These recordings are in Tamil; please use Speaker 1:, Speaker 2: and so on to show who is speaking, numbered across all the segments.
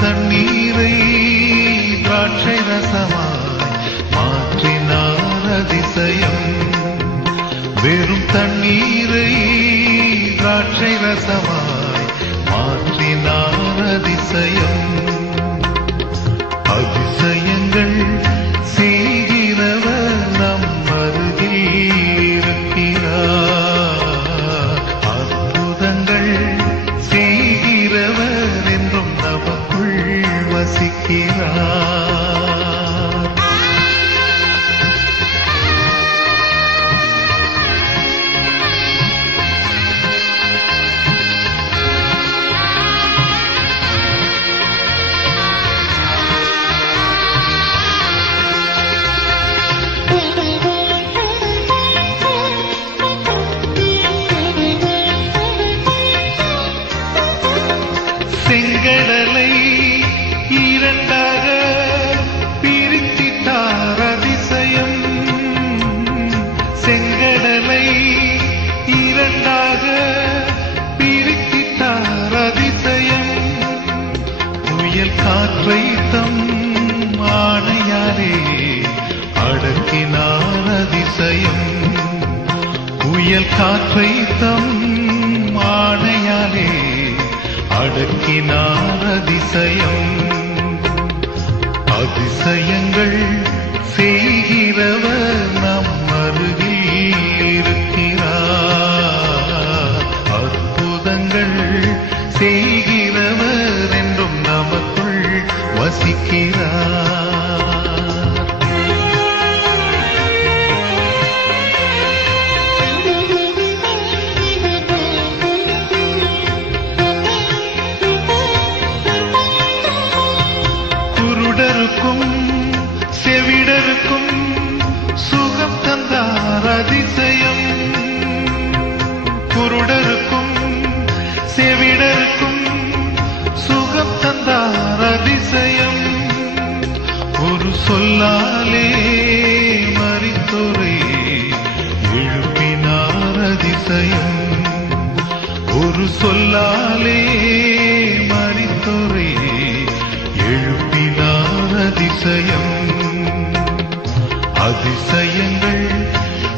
Speaker 1: தண்ணீரை திராட்சை ரசமாய் மாற்றினார் அதிசயம் வெறும் தண்ணீரை திராட்சை ரசமாய் மாற்றினார் அதிசயம் வசிக்கிறார் இசையும் புயல் காற்றை தம் ஆணையாலே அடக்கினார் அதிசயம் அதிசயங்கள் செய்கிறவர் நம் அருகில் இருக்கிறார். அற்புதங்கள் செய் குருடருக்கும் செவிடருக்கும் சுகம் தந்தார் அதிசயம். குருடருக்கும் செவிடருக்கும் சுகம் தந்தார் அதிசயம். ஒரு சொல்லாலே மறித்தோரை எழுப்பினார் அதிசயம். ஒரு சொல்லாலே அதிசயம். அதிசயங்கள்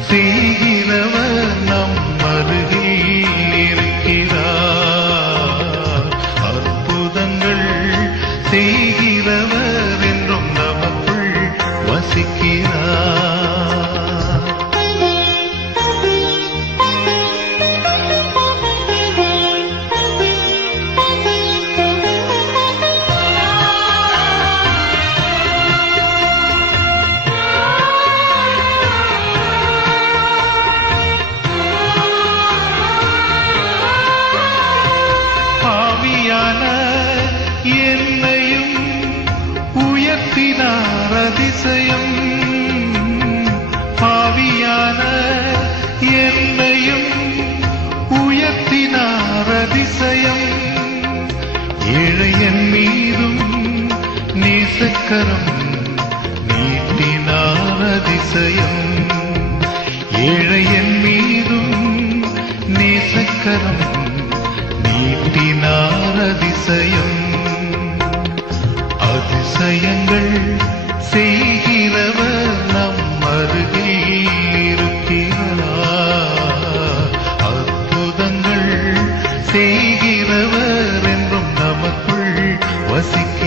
Speaker 1: செய்கிறவர் நம் அருகில் இருக்கிறார். அற்புதங்கள் செய்கிறவர் உயர்த்தினார் அதிசயம் பாவியான என்னையும் உயர்த்தினார் அதிசயம் ஏழையன் மீதும் நேசக்கரம் நீட்டினார் அதிசயம் ஏழையன் மீதும் நேசக்கரம் நீட்டினார் அதிசயம் அதிசயங்கள் செய்கிறவர் நம் அருகில் இருக்கிறார். அற்புதங்கள் செய்கிறவர் என்றும் நமக்குள் வசிக்க